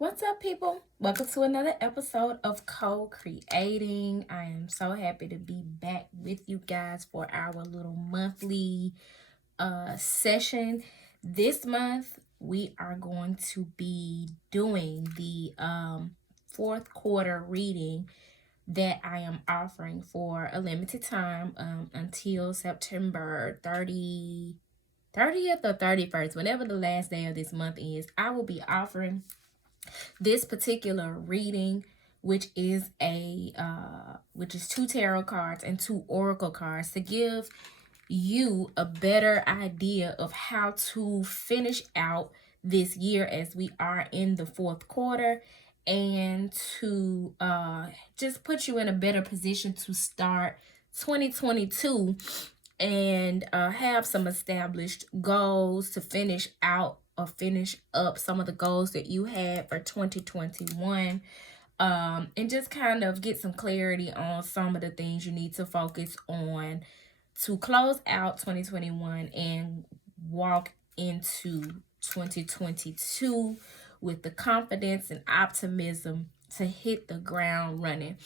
What's up, people? Welcome to another episode of Co-Creating. I am so happy to be back with you guys for our little monthly session. This month, we are going to be doing the fourth quarter reading that I am offering for a limited time until September 30th or 31st, whenever the last day of this month is. I will be offering this particular reading, which is two tarot cards and two oracle cards, to give you a better idea of how to finish out this year as we are in the fourth quarter, and to just put you in a better position to start 2022 and have some established goals to finish out or finish up some of the goals that you had for 2021, and just kind of get some clarity on some of the things you need to focus on to close out 2021 and walk into 2022 with the confidence and optimism to hit the ground running.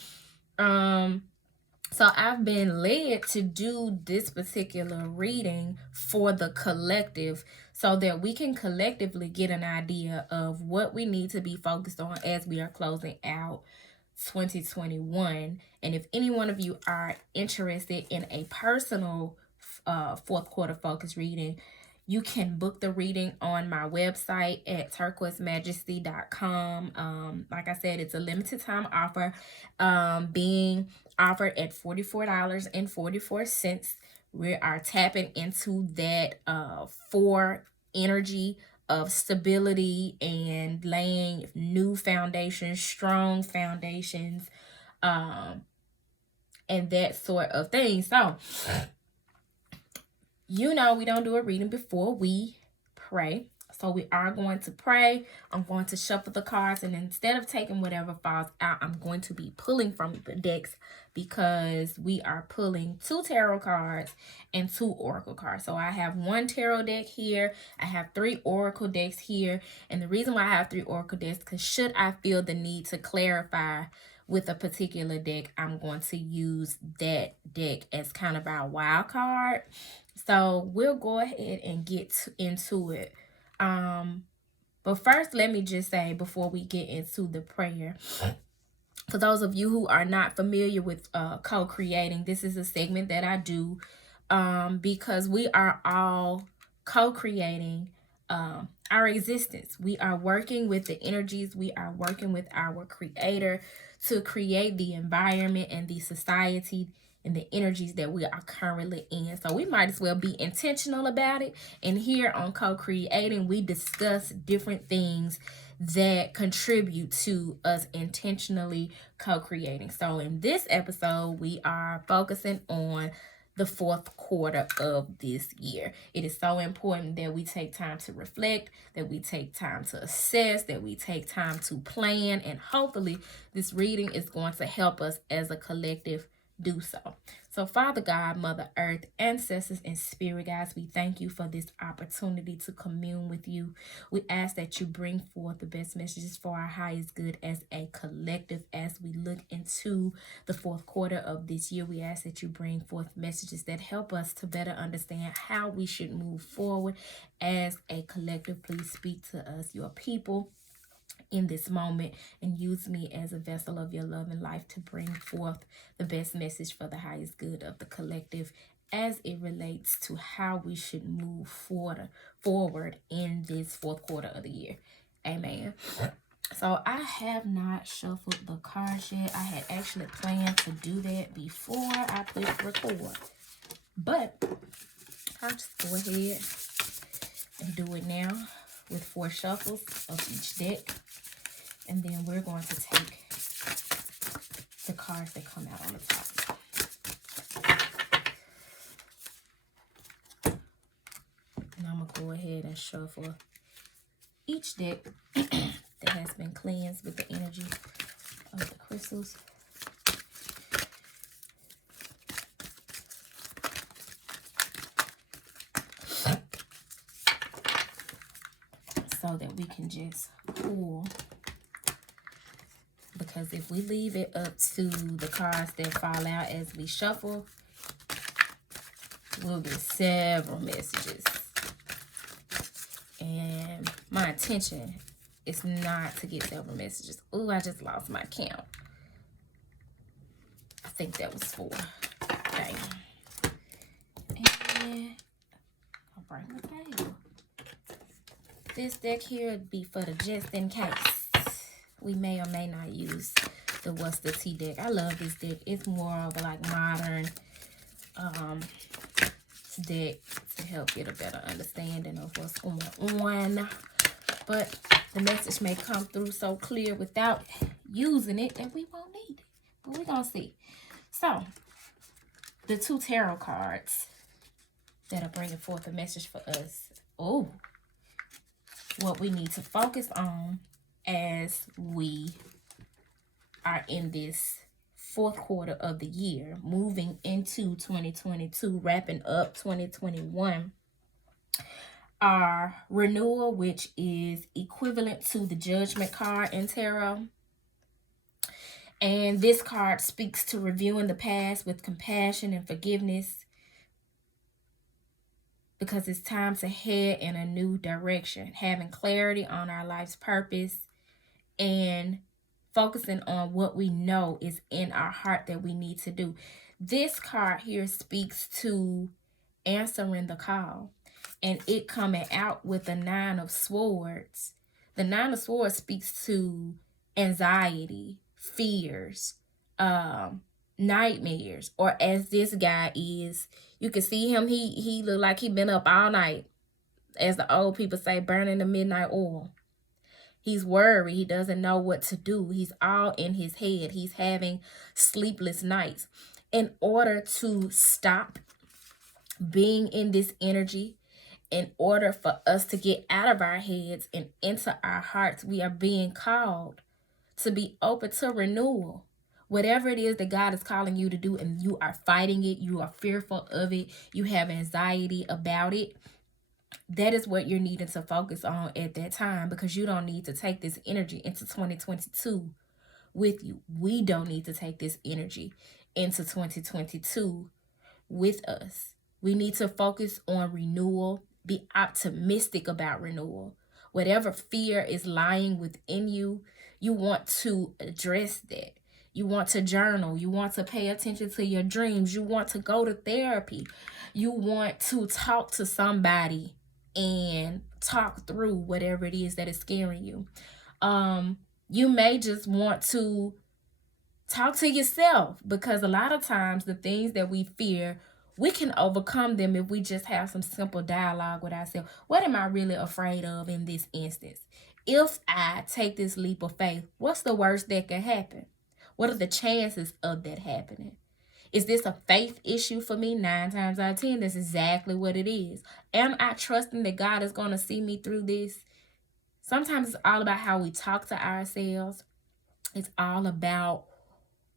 So I've been led to do this particular reading for the collective so that we can collectively get an idea of what we need to be focused on as we are closing out 2021. And if any one of you are interested in a personal fourth quarter focus reading, you can book the reading on my website at turquoisemajesty.com. Like I said, it's a limited time offer, being offered at $44.44. We are tapping into that for energy of stability and laying new foundations, strong foundations, and that sort of thing. So, we don't do a reading before we pray. So we are going to pray. I'm going to shuffle the cards, and instead of taking whatever falls out, I'm going to be pulling from the decks, because we are pulling two tarot cards and two oracle cards. So I have one tarot deck here. I have three oracle decks here. And the reason why I have three oracle decks, because should I feel the need to clarify with a particular deck, I'm going to use that deck as kind of our wild card. So we'll go ahead and get into it. But first, let me just say, before we get into the prayer, for those of you who are not familiar with co-creating, this is a segment that I do because we are all co-creating our existence. We are working with the energies. We are working with our creator to create the environment and the society and the energies that we are currently in. So we might as well be intentional about it. And here on Co-Creating, we discuss different things that contribute to us intentionally co-creating. So in this episode, we are focusing on the fourth quarter of this year. It is so important that we take time to reflect, that we take time to assess, that we take time to plan, and hopefully this reading is going to help us as a collective do so. So Father God, Mother Earth, ancestors, and spirit guides, we thank you for this opportunity to commune with you. We ask that you bring forth the best messages for our highest good as a collective. As we look into the fourth quarter of this year, we ask that you bring forth messages that help us to better understand how we should move forward as a collective. Please speak to us, your people, in this moment, and use me as a vessel of your love and life to bring forth the best message for the highest good of the collective as it relates to how we should move forward in this fourth quarter of the year. Amen. So I have not shuffled the cards yet. I had actually planned to do that before I clicked record, but I'll just go ahead and do it now with 4 shuffles of each deck. And then we're going to take the cards that come out on the top. And I'm going to go ahead and shuffle each deck that has been cleansed with the energy of the crystals. So that we can just pull because if we leave it up to the cards that fall out as we shuffle, we'll get several messages. And my intention is not to get several messages. Oh, I just lost my count. I think that was 4. Okay. And I'll bring the table. This deck here would be for the just in case. We may or may not use the What's the Tea deck. I love this deck. It's more of a like modern deck to help get a better understanding of what's going on. But the message may come through so clear without using it that we won't need it. But we're going to see. So, the 2 tarot cards that are bringing forth a message for us. Oh, what we need to focus on as we are in this 4th quarter of the year, moving into 2022, wrapping up 2021. Our renewal, which is equivalent to the Judgment card in tarot. And this card speaks to reviewing the past with compassion and forgiveness, because it's time to head in a new direction, having clarity on our life's purpose and focusing on what we know is in our heart that we need to do. This card here speaks to answering the call, and it coming out with the 9 of Swords. The 9 of Swords speaks to anxiety, fears, nightmares, or as this guy is, you can see him, he look like he been up all night, as the old people say, burning the midnight oil. He's worried. He doesn't know what to do. He's all in his head. He's having sleepless nights. In order to stop being in this energy, in order for us to get out of our heads and into our hearts, we are being called to be open to renewal. Whatever it is that God is calling you to do and you are fighting it, you are fearful of it, you have anxiety about it, that is what you're needing to focus on at that time, because you don't need to take this energy into 2022 with you. We don't need to take this energy into 2022 with us. We need to focus on renewal, be optimistic about renewal. Whatever fear is lying within you, you want to address that. You want to journal. You want to pay attention to your dreams. You want to go to therapy. You want to talk to somebody and talk through whatever it is that is scaring you. You may just want to talk to yourself, because a lot of times the things that we fear, we can overcome them if we just have some simple dialogue with ourselves. What am I really afraid of in this instance? If I take this leap of faith, what's the worst that can happen? What are the chances of that happening? Is this a faith issue for me? 9 times out of 10, that's exactly what it is. Am I trusting that God is going to see me through this? Sometimes it's all about how we talk to ourselves. It's all about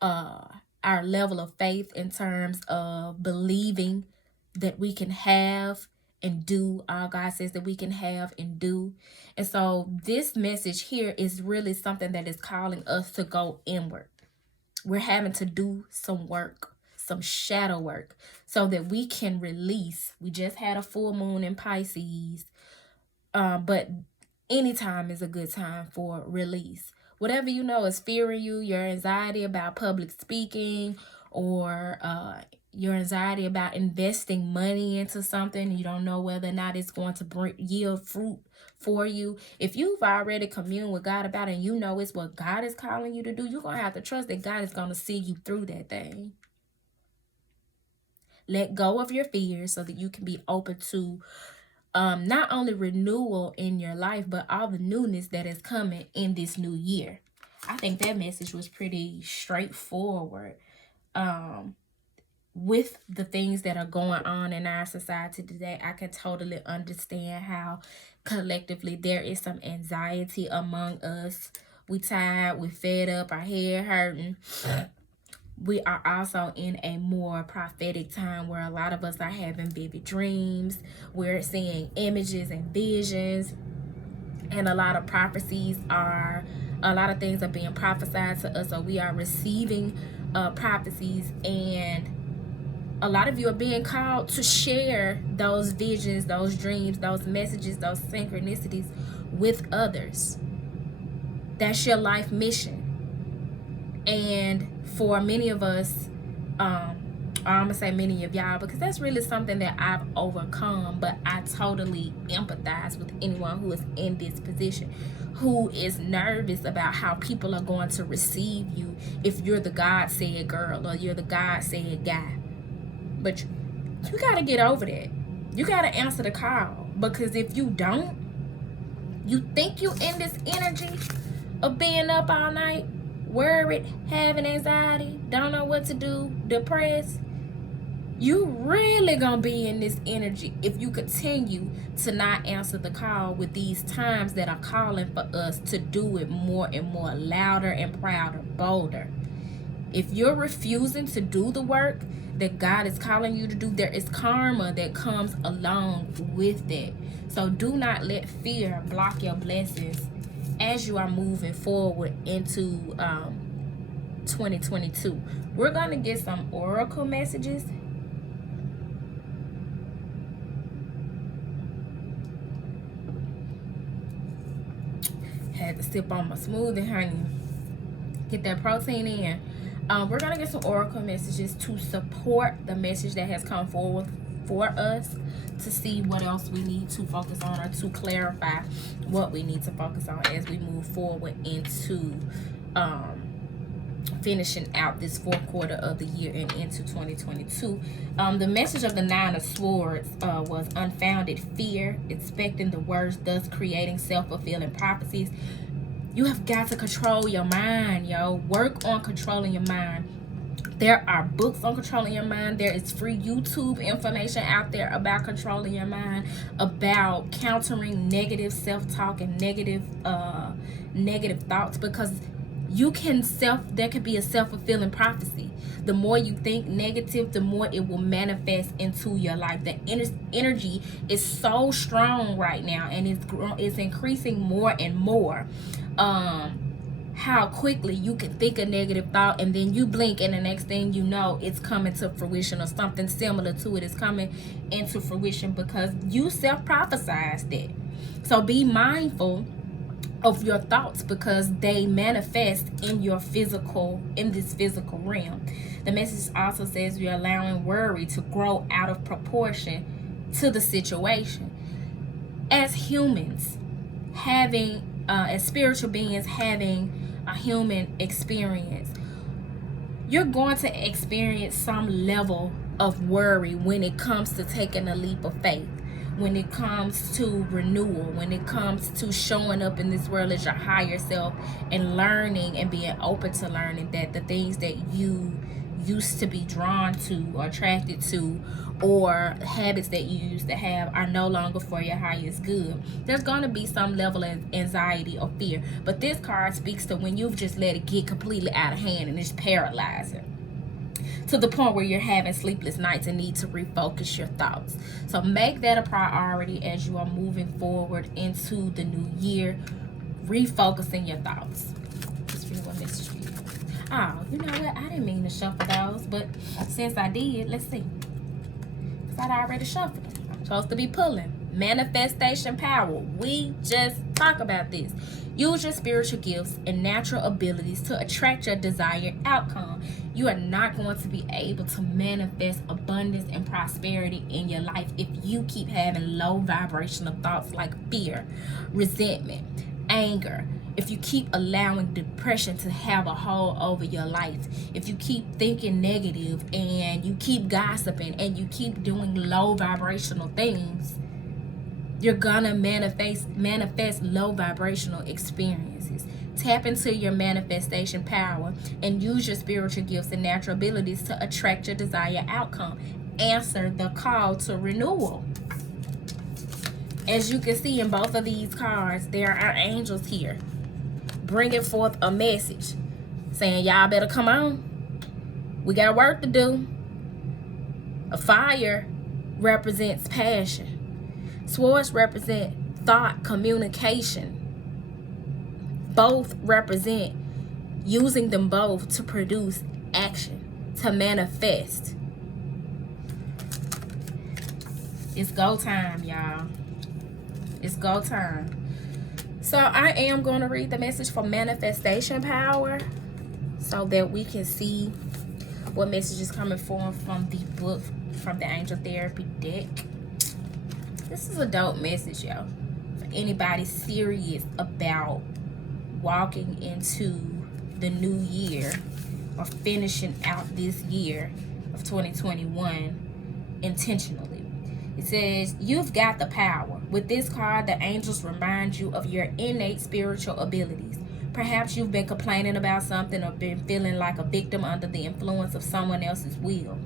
our level of faith in terms of believing that we can have and do all God says that we can have and do. And so this message here is really something that is calling us to go inward. We're having to do some work, some shadow work, so that we can release. We just had a full moon in Pisces, but any time is a good time for release. Whatever you know is fearing you, your anxiety about public speaking, or your anxiety about investing money into something, you don't know whether or not it's going to yield fruit for you. If you've already communed with God about it and you know it's what God is calling you to do, you're going to have to trust that God is going to see you through that thing. Let go of your fears so that you can be open to not only renewal in your life, but all the newness that is coming in this new year. I think that message was pretty straightforward with the things that are going on in our society today. I can totally understand how collectively there is some anxiety among us. We tired, we fed up, our head hurting. We are also in a more prophetic time where a lot of us are having vivid dreams. We're seeing images and visions. And a lot of prophecies are A lot of things are being prophesied to us, or we are receiving prophecies, and a lot of you are being called to share those visions, those dreams, those messages, those synchronicities with others. That's your life mission. And for many of us, I'm gonna say many of y'all, because that's really something that I've overcome, but I totally empathize with anyone who is in this position, who is nervous about how people are going to receive you if you're the God said girl or you're the God said guy. But you gotta get over that. You gotta answer the call, because if you don't, you think you in this energy of being up all night, worried, having anxiety, don't know what to do, depressed. You really gonna be in this energy if you continue to not answer the call with these times that are calling for us to do it more and more, louder and prouder, bolder. If you're refusing to do the work that God is calling you to do, there is karma that comes along with that. So do not let fear block your blessings as you are moving forward into 2022. We're going to get some oracle messages. Had to sip on my smoothie, honey. Get that protein in. We're going to get some oracle messages to support the message that has come forward for us, to see what else we need to focus on, or to clarify what we need to focus on as we move forward into finishing out this fourth quarter of the year and into 2022. The message of the Nine of Swords was unfounded fear, expecting the worst, thus creating self-fulfilling prophecies. You have got to control your mind, yo. Work on controlling your mind. There are books on controlling your mind. There is free YouTube information out there about controlling your mind, about countering negative self-talk and negative thoughts, because you can there could be a self-fulfilling prophecy. The more you think negative, the more it will manifest into your life. The energy is so strong right now, and it's increasing more and more. How quickly you can think a negative thought, and then you blink, and the next thing you know, it's coming to fruition, or something similar to it is coming into fruition, because you self-prophesized it. So be mindful of your thoughts, because they manifest in this physical realm. The message also says you're allowing worry to grow out of proportion to the situation. As humans, as spiritual beings having a human experience, you're going to experience some level of worry when it comes to taking a leap of faith, when it comes to renewal, when it comes to showing up in this world as your higher self and learning and being open to learning that the things that you used to be drawn to or attracted to, or habits that you used to have, are no longer for your highest good. There's going to be some level of anxiety or fear, but this card speaks to when you've just let it get completely out of hand and it's paralyzing, to the point where you're having sleepless nights and need to refocus your thoughts. So make that a priority as you are moving forward into the new year, refocusing your thoughts. Just feel what message for you. Oh, you know what? I didn't mean to shuffle those, but since I did, let's see. Because I'd already shuffled them. I'm supposed to be pulling. Manifestation power. We just talk about this. Use your spiritual gifts and natural abilities to attract your desired outcome. You are not going to be able to manifest abundance and prosperity in your life if you keep having low vibrational thoughts like fear, resentment, anger. If you keep allowing depression to have a hold over your life, if you keep thinking negative and you keep gossiping and you keep doing low vibrational things, you're gonna manifest low vibrational experiences. Tap into your manifestation power and use your spiritual gifts and natural abilities to attract your desired outcome. Answer the call to renewal. As you can see in both of these cards, there are angels here bringing forth a message saying, y'all better come on. We got work to do. A fire represents passion. Swords represent thought, communication, both represent using them both to produce action, to manifest. It's go time, y'all. It's go time. So I am going to read the message for manifestation power so that we can see what message is coming from the book, from the Angel Therapy deck. This is a dope message, y'all. For anybody serious about walking into the new year or finishing out this year of 2021 intentionally. It says, you've got the power. With this card, the angels remind you of your innate spiritual abilities. Perhaps you've been complaining about something or been feeling like a victim under the influence of someone else's will.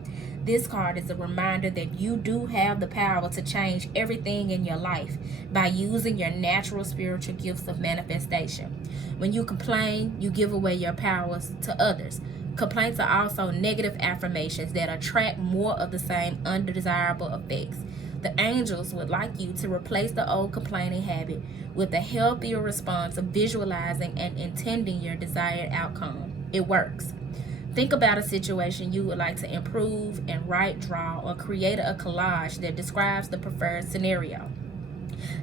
This card is a reminder that you do have the power to change everything in your life by using your natural spiritual gifts of manifestation. When you complain, you give away your powers to others. Complaints are also negative affirmations that attract more of the same undesirable effects. The angels would like you to replace the old complaining habit with a healthier response of visualizing and intending your desired outcome. It works. Think about a situation you would like to improve and write, draw, or create a collage that describes the preferred scenario.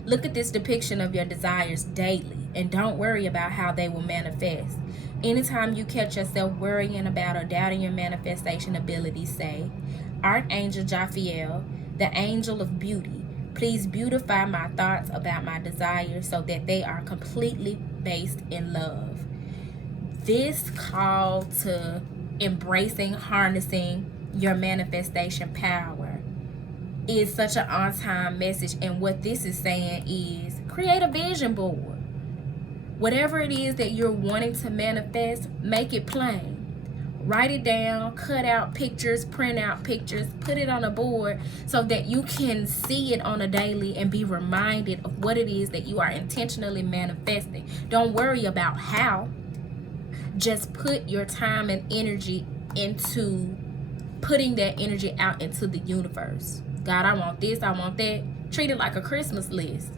Look at this depiction of your desires daily and don't worry about how they will manifest. Anytime you catch yourself worrying about or doubting your manifestation abilities, say, Archangel Jophiel, the angel of beauty, please beautify my thoughts about my desires so that they are completely based in love. This call to embracing, harnessing your manifestation power is such an on-time message. And what this is saying is create a vision board. Whatever it is that you're wanting to manifest, make it plain. Write it down, cut out pictures, print out pictures, put it on a board so that you can see it on a daily and be reminded of what it is that you are intentionally manifesting. Don't worry about how. Just put your time and energy into putting that energy out into the universe. God, I want this, I want that. Treat it like a Christmas list.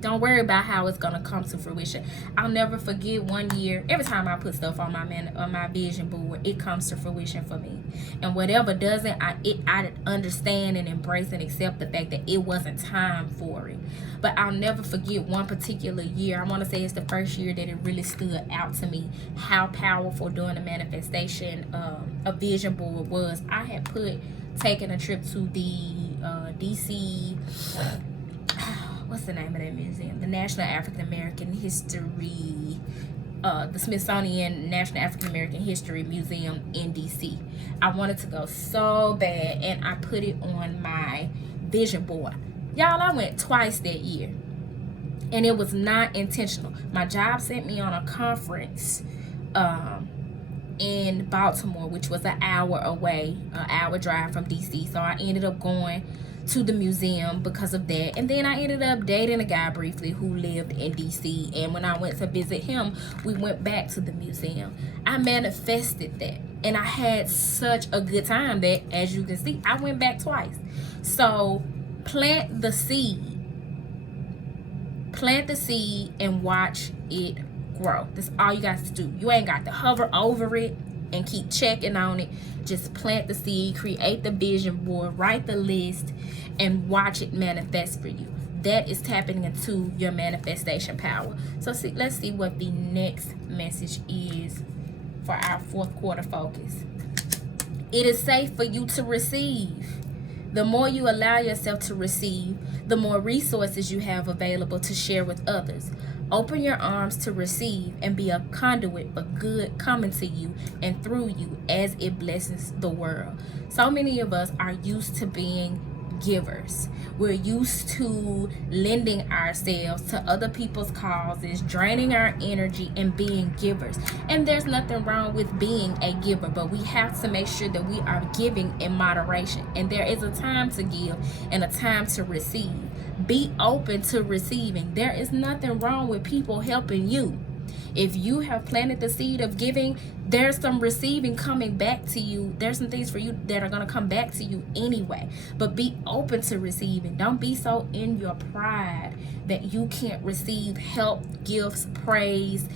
Don't worry about how it's going to come to fruition. I'll never forget one year, every time I put stuff on my vision board, it comes to fruition for me. And whatever doesn't, I understand and embrace and accept the fact that it wasn't time for it. But I'll never forget one particular year. I want to say it's the first year that it really stood out to me how powerful doing the manifestation a vision board was. I had taken a trip to the DC, what's the name of that museum? The National African American History, the Smithsonian National African American History Museum in DC. I wanted to go so bad, and I put it on my vision board. Y'all, I went twice that year, and it was not intentional. My job sent me on a conference in Baltimore, which was an hour away, an hour drive from DC. So I ended up going to the museum because of that. And then I ended up dating a guy briefly who lived in DC. And when I went to visit him, we went back to the museum. I manifested that. And I had such a good time that, as you can see, I went back twice. So plant the seed. Plant the seed and watch it grow. That's all you got to do. You ain't got to hover over it and keep checking on it. Just plant the seed, create the vision board, write the list, and watch it manifest for you. That is tapping into your manifestation power. So let's see what the next message is for our fourth quarter focus. It is safe for you to receive. The more you allow yourself to receive, the more resources you have available to share with others. Open your arms to receive and be a conduit for good coming to you and through you as it blesses the world. So many of us are used to being givers. We're used to lending ourselves to other people's causes, draining our energy and being givers. And there's nothing wrong with being a giver, but we have to make sure that we are giving in moderation. And there is a time to give and a time to receive. Be open to receiving. There is nothing wrong with people helping you. If you have planted the seed of giving, there's some receiving coming back to you. There's some things for you that are going to come back to you anyway. But be open to receiving. Don't be so in your pride that you can't receive help, gifts, praise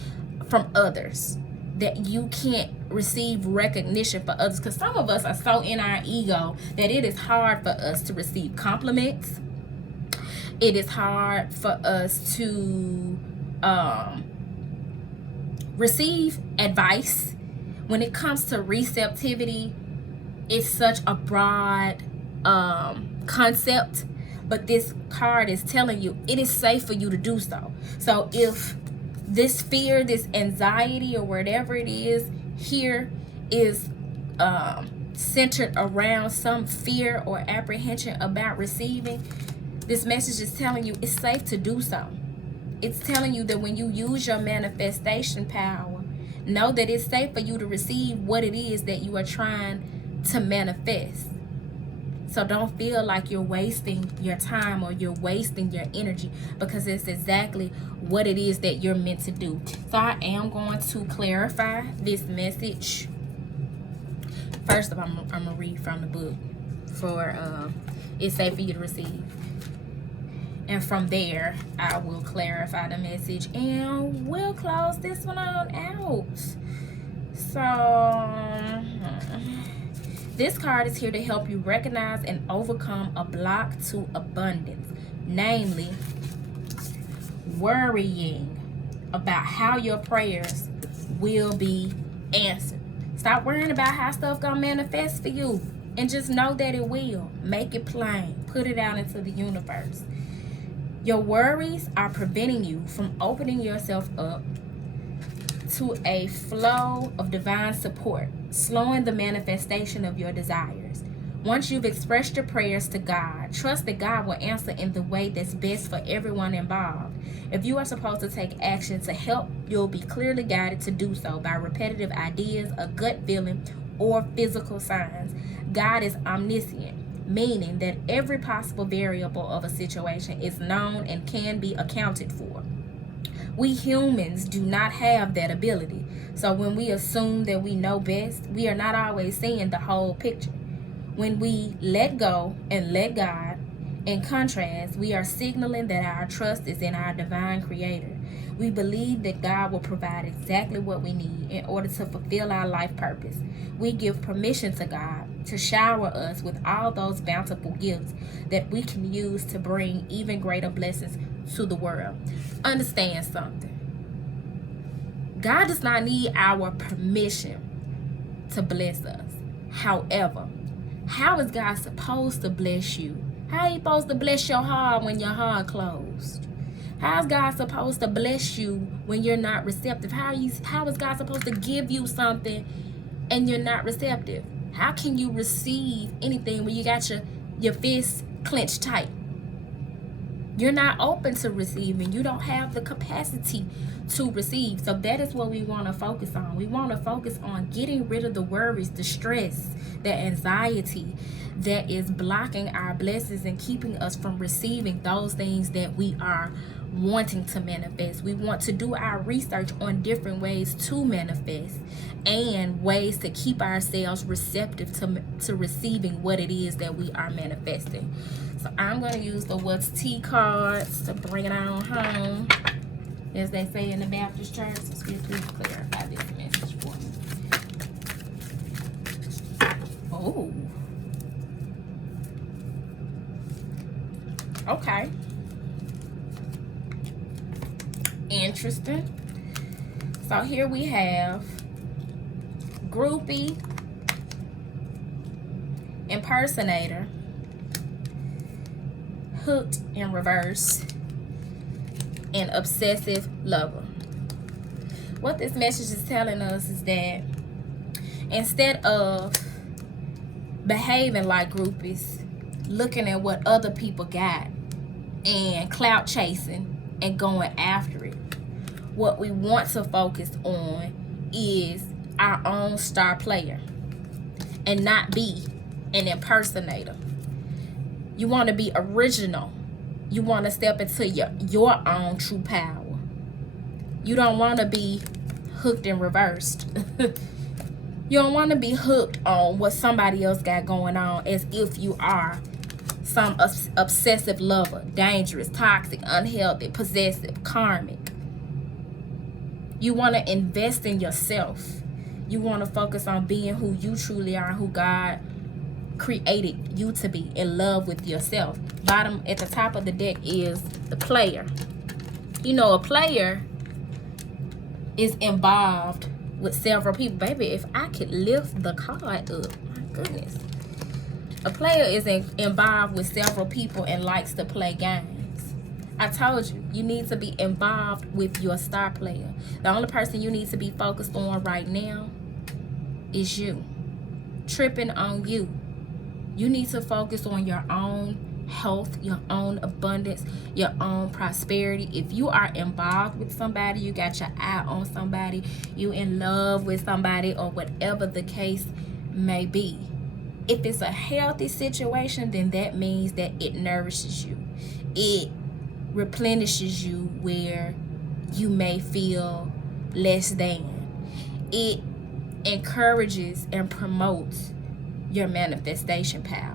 from others, that you can't receive recognition for others. Because some of us are so in our ego that it is hard for us to receive compliments. It is hard for us to receive advice. When it comes to receptivity, it's such a broad concept, but this card is telling you it is safe for you to do so. So if this fear, this anxiety, or whatever it is here is centered around some fear or apprehension about receiving, this message is telling you it's safe to do so. It's telling you that when you use your manifestation power, know that it's safe for you to receive what it is that you are trying to manifest. So don't feel like you're wasting your time or you're wasting your energy, because it's exactly what it is that you're meant to do. So I am going to clarify this message. First of all, I'm going to read from the book for it's safe for you to receive. And from there, I will clarify the message and we'll close this one on out. So this card is here to help you recognize and overcome a block to abundance, namely worrying about how your prayers will be answered. Stop worrying about how stuff gonna manifest for you and just know that it will. Make it plain. Put it out into the universe. Your worries are preventing you from opening yourself up to a flow of divine support, slowing the manifestation of your desires. Once you've expressed your prayers to God, trust that God will answer in the way that's best for everyone involved. If you are supposed to take action to help, you'll be clearly guided to do so by repetitive ideas, a gut feeling, or physical signs. God is omniscient, meaning that every possible variable of a situation is known and can be accounted for. We humans do not have that ability. So when we assume that we know best, we are not always seeing the whole picture. When we let go and let God, in contrast, we are signaling that our trust is in our divine creator. We believe that God will provide exactly what we need in order to fulfill our life purpose. We give permission to God to shower us with all those bountiful gifts that we can use to bring even greater blessings to the world. Understand something. God does not need our permission to bless us. However, how is God supposed to bless you? How are you supposed to bless your heart when your heart closed? How is God supposed to bless you when you're not receptive? How is God supposed to give you something and you're not receptive? How can you receive anything when you got your fists clenched tight? You're not open to receiving. You don't have the capacity to receive. So that is what we want to focus on. We want to focus on getting rid of the worries, the stress, the anxiety that is blocking our blessings and keeping us from receiving those things that we are wanting to manifest. We want to do our research on different ways to manifest and ways to keep ourselves receptive to receiving what it is that we are manifesting. So I'm going to use the What's Tea cards to bring it on home, as they say in the Baptist church. So please clarify this message for me. Oh. Okay. Interesting. So here we have groupie, impersonator, hooked in reverse, and obsessive lover. What this message is telling us is that instead of behaving like groupies, looking at what other people got and clout chasing and going after it, what we want to focus on is our own star player and not be an impersonator. You want to be original. You want to step into your own true power. You don't want to be hooked and reversed. You don't want to be hooked on what somebody else got going on as if you are some obsessive lover, dangerous, toxic, unhealthy, possessive, karmic. You want to invest in yourself. You want to focus on being who you truly are, who God created you to be, in love with yourself. Bottom at the top of the deck is the player. You know, a player is involved with several people. Baby, if I could lift the card up, my goodness. A player is involved with several people and likes to play games. I told you, you need to be involved with your star player. The only person you need to be focused on right now is you. Tripping on you. You need to focus on your own health, your own abundance, your own prosperity. If you are involved with somebody, you got your eye on somebody, you in love with somebody, or whatever the case may be, if it's a healthy situation, then that means that it nourishes you. It replenishes you where you may feel less than. It encourages and promotes your manifestation power.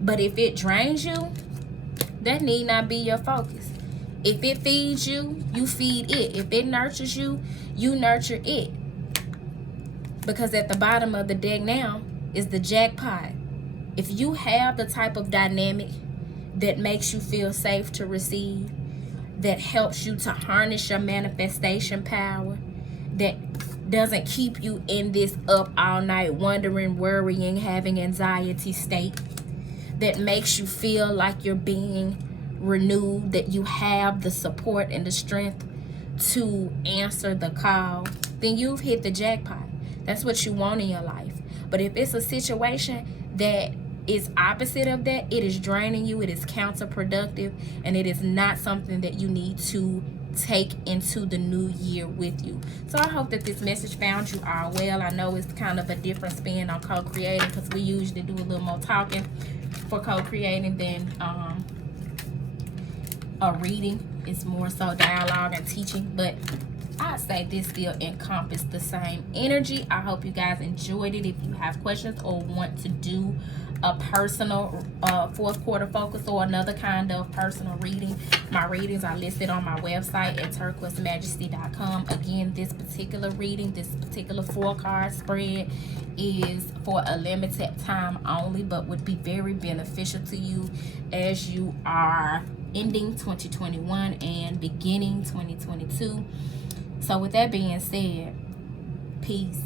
But if it drains you, that need not be your focus. If it feeds you, you feed it. If it nurtures you, you nurture it. Because at the bottom of the deck now is the jackpot. If you have the type of dynamic that makes you feel safe to receive, that helps you to harness your manifestation power, that doesn't keep you in this up all night wondering, worrying, having anxiety state, that makes you feel like you're being renewed, that you have the support and the strength to answer the call, then you've hit the jackpot. That's what you want in your life. But if it's a situation that is opposite of that, it is draining you, it is counterproductive, and it is not something that you need to take into the new year with you. So I hope that this message found you all well. I know it's kind of a different spin on co-creating, because we usually do a little more talking for co-creating than a reading. It's more so dialogue and teaching, but I'd say this still encompassed the same energy. I hope you guys enjoyed it. If you have questions or want to do a personal fourth quarter focus or another kind of personal reading, my readings are listed on my website at turquoisemajesty.com. Again, this particular reading, this particular 4-card spread is for a limited time only, but would be very beneficial to you as you are ending 2021 and beginning 2022. So with that being said, peace.